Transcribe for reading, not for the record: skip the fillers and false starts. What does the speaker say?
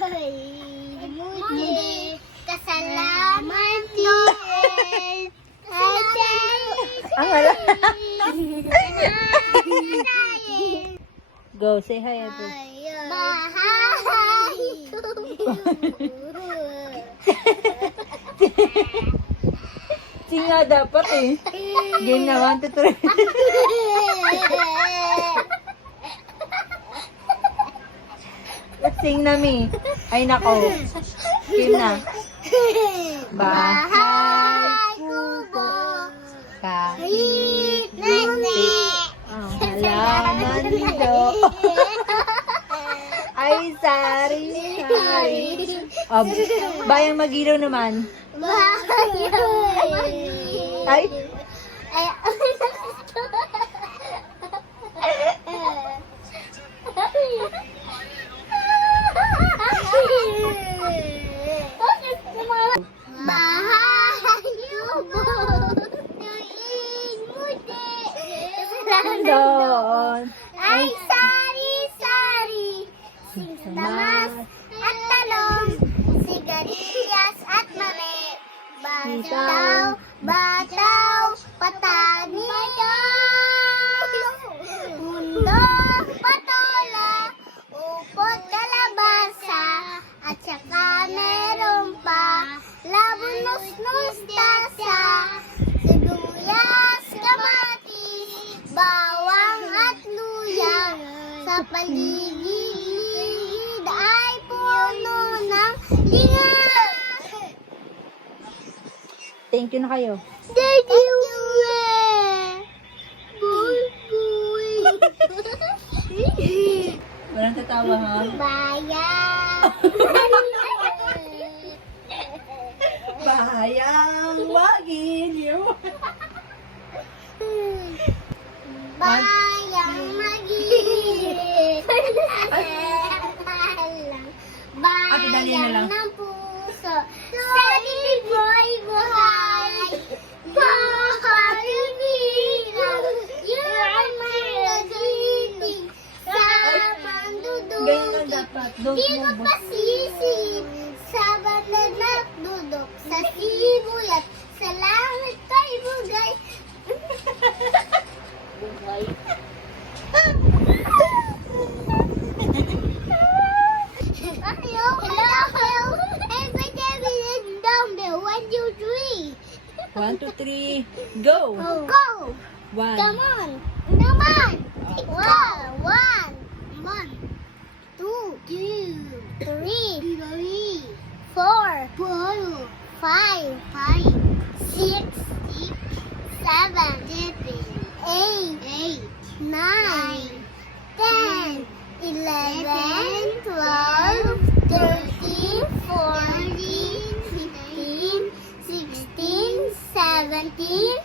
Muli, kasalaman din. Ang wala. Go, say hi, Ate. Bahay. Sing nga dapat eh. Game na, 1, 2, 3. Sing na, Mi. Ay, nako. Game na. Bahay kubo. kahit Nene. ang halaman dito ay sari-sari. Oh, bayang Magilaw naman. Bahay. Ay, Ay, doon. Ay, sari-sari, singsamas at talong, sigarilyas at mame, bataw, bataw, patani, mundo, patola, upot, kalabasa, at saka meron pa, labong nus-nustasa, sibuyas, kamatis, bawang at luya, sa paligid ay puno ng linga. Thank you na kayo. Thank you, boy, boy. Walang tatawa, ha? Bayan. Bayang Magilaw. Bayang Magilaw. Ate, dali na lang. Bayang ng puso. Sa liboy buhay. Bahay bilang. You're my routine. Sa pandudugtong. Ganyan lang dapat. Don't Di move. magpasisi. Sa bandad na dudok. Sa sibuyat. Sa langit kay bugay. Bugay. Hello. Every day we is down there. 1, 2, 3. 1, 2, 3, go! Go. 1, Come on. Naman. 1, 2, 3, 4, 5, 6, 7, 8, 9, 10, 11, 12, 13, 14, 15, 16, 17,